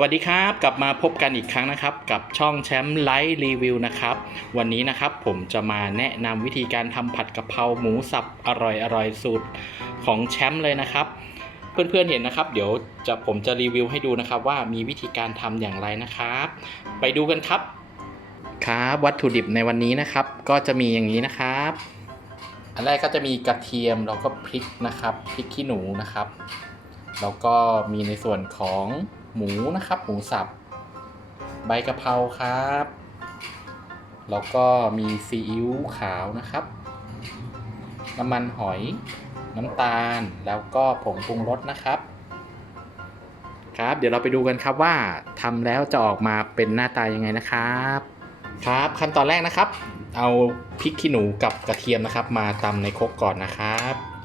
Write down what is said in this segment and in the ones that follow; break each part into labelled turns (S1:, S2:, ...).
S1: วัสดีครับ กลับมาพบกันอีกครั้งนะครับ กับช่องแชมป์ไลฟ์รีวิวนะครับ วันนี้นะครับผมจะมาแนะนำวิธีการทำผัดกะเพราหมูสับอร่อยอร่อยสูตรของแชมป์เลยนะครับ เพื่อนๆเห็นนะครับ เดี๋ยวจะผมจะรีวิวให้ดูนะครับ ว่ามีวิธีการทำอย่างไรนะครับ ไปดูกันครับ ครับวัตถุดิบในวันนี้นะครับ ก็จะมีอย่างนี้นะครับ อันแรกก็จะมีกระเทียมแล้วก็พริกนะครับพริกขี้หนูนะครับแล้วก็มีในส่วนของ หมูนะครับ หมูสับ ใบกะเพราครับ แล้วก็มีซีอิ๊วขาวนะครับ น้ำมันหอย น้ำตาล แล้วก็ผงปรุงรสนะครับครับ เดี๋ยวเราไปดูกันครับว่าทำแล้วจะออกมาเป็นหน้าตายังไงนะครับ ครับขั้นตอนแรกนะครับ เอาพริกขี้หนูกับกระเทียมนะครับ มาตำในครกก่อนนะครับ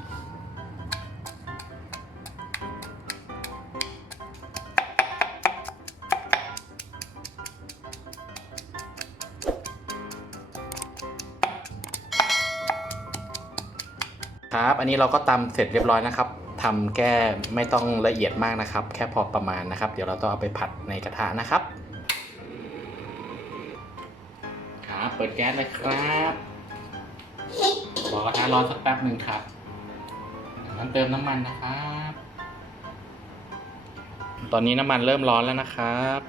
S1: ครับ อันนี้เราก็ตำเสร็จเรียบร้อยนะครับทำแก้ไม่ต้องละเอียดมากนะครับ แค่พอประมาณนะครับ เดี๋ยวเราต้องเอาไปผัดในกระทะนะครับ ครับ เปิดแก๊สเลยครับรอกระทะร้อนสักแป๊บหนึ่งครับนั้นเติมน้ำมันนะครับ ตอนนี้น้ำมันเริ่มร้อนแล้วนะครับ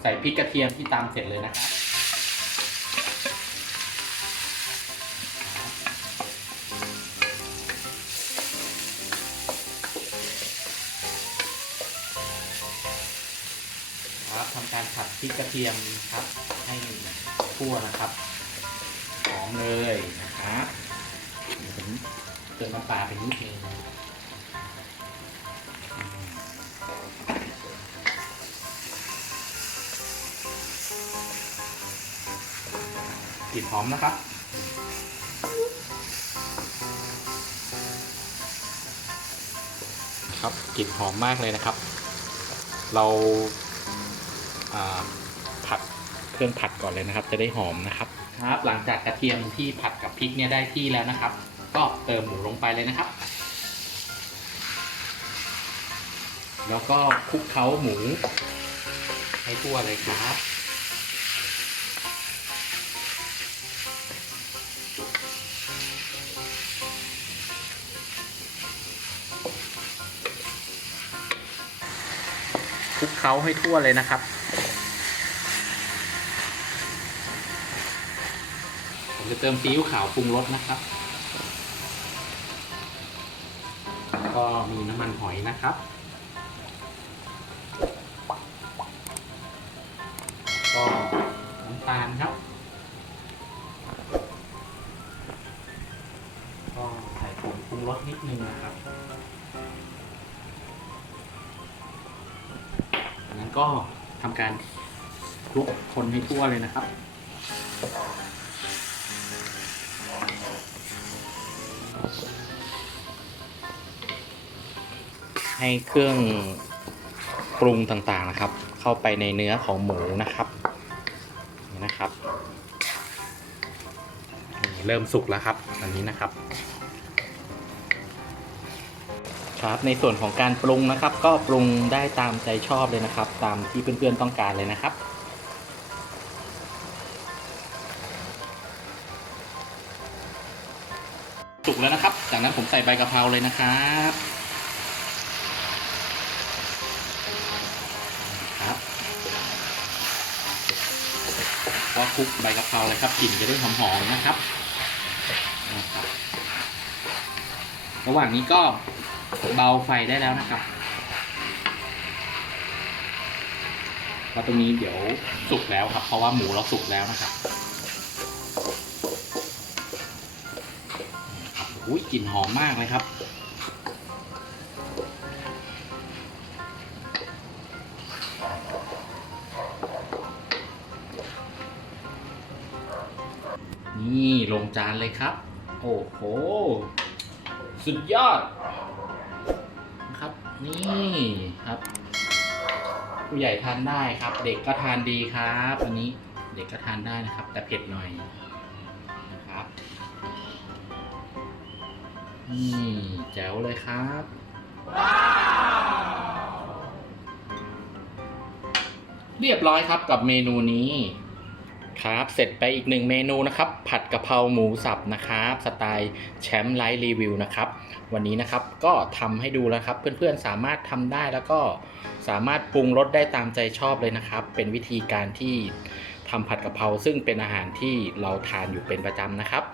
S1: ใส่พริกกระเทียมที่ตำเสร็จเลยนะครับ ทำการผัดพริกกระเทียมครับ ให้ทั่วนะครับหอมเลยนะครับเดี๋ยวผมเติมน้ำปลาไปนิดนึงกลิ่นหอมนะครับครับกลิ่นหอมมากเลยนะครับ เรา ผัดเครื่องผัดก่อนเลยนะครับ จะได้หอมนะครับครับ หลังจากกระเทียมที่ผัดกับพริกเนี่ยได้ที่แล้วนะครับ ก็เติมหมูลงไปเลยนะครับ แล้วก็คลุกเคล้าหมู ให้ทั่วเลยครับคลุกเคล้าให้ทั่วเลยนะครับ จะเติมซีอิ๊วขาวปรุงรสนะครับ ก็มีน้ำมันหอยนะครับ ก็น้ำตาลครับ ก็ใส่ผงปรุงรสนิดนึงนะครับจากนั้นก็ทำการคลุกคนให้ทั่วเลยนะครับ ให้เครื่องปรุงต่างๆนะครับ เข้าไปในเนื้อของหมูนะครับนี่นะครับเริ่มสุกแล้วครับอันนี้นะครับครับในส่วนของการปรุงนะครับ ก็ปรุงได้ตามใจชอบเลยนะครับ ตามที่เพื่อนๆต้องการเลยนะครับ สุกแล้วนะครับ จากนั้นผมใส่ใบกะเพราเลยนะครับครับก็คลุกใบกะเพราเลยครับกลิ่นจะได้หอมๆนะครับนะครับ ระหว่างนี้ก็เบาไฟได้แล้วนะครับเพราะตรงนี้เดี๋ยวสุกแล้วครับ เพราะว่าหมูเราสุกแล้วนะครับ อุ้ยกลิ่นหอมมากเลยครับ นี่ลงจานเลยครับ โอ้โห สุดยอด ครับนี่ครับ ผู้ใหญ่ทานได้ครับ เด็กก็ทานดีครับ อันนี้เด็กก็ทานได้นะครับ แต่เผ็ดหน่อยนะครับ นี่แจ๋วเลยครับเรียบร้อยครับกับเมนูนี้ครับเสร็จไปอีกหนึ่งเมนูนะครับ ผัดกะเพราหมูสับนะครับ สไตล์แชมป์ไลท์รีวิวนะครับ วันนี้นะครับก็ทำให้ดูแล้วครับ เพื่อนๆสามารถทำได้แล้วก็สามารถปรุงรสได้ตามใจชอบเลยนะครับ เป็นวิธีการที่ทำผัดกะเพราซึ่งเป็นอาหารที่เราทานอยู่เป็นประจำนะครับ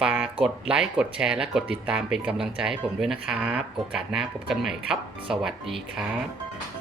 S1: ฝากกดไลค์กดแชร์และกดติดตามเป็นกำลังใจให้ผมด้วยนะครับ โอกาสหน้าพบกันใหม่ครับ สวัสดีครับ